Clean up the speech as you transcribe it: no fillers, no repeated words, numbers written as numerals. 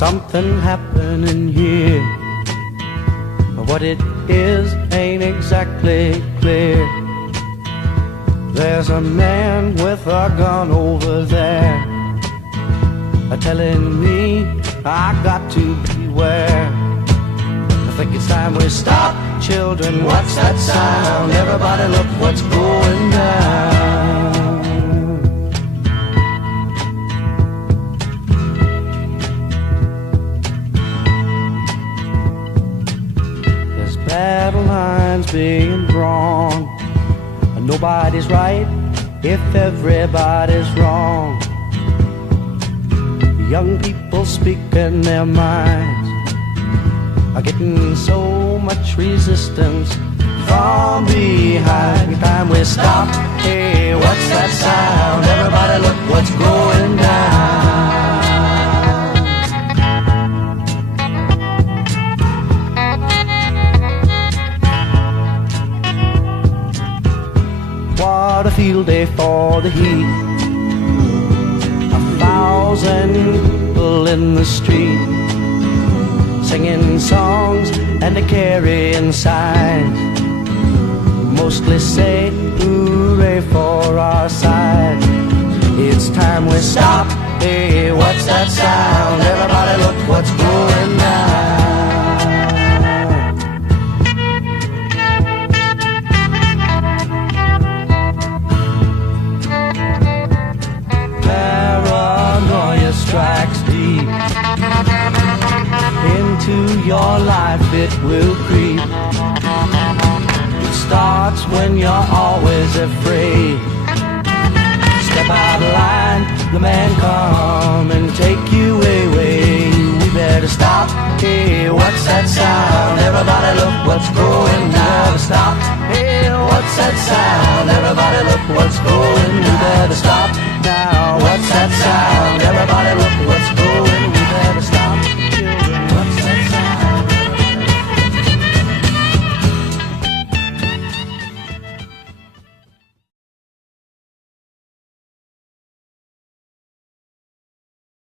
something happening here. But what it is ain't exactly clear. There's a man with a gun over there, telling me I got to beware. I think it's time we stop, children, what's that sound? Everybody look what's going down. There's battle lines being drawn. Nobody's right if everybody's wrong. Young people speaking their minds are getting so much resistance from behind. Time we stop, hey, what's that sound? Everybody look what's going down. What a field day for the heat. 1,000 people in the street, singing songs and carrying signs, mostly say hooray for our side. It's time we stop, hey, what's that sound? Everybody look what's going down. Paranoia strikes deep into your life, it will creep. It starts when you're always afraid. Step out of line, the man come and take you away. We better stop, hey, what's that sound? Everybody look what's going down. Stop, hey, what's that sound? Everybody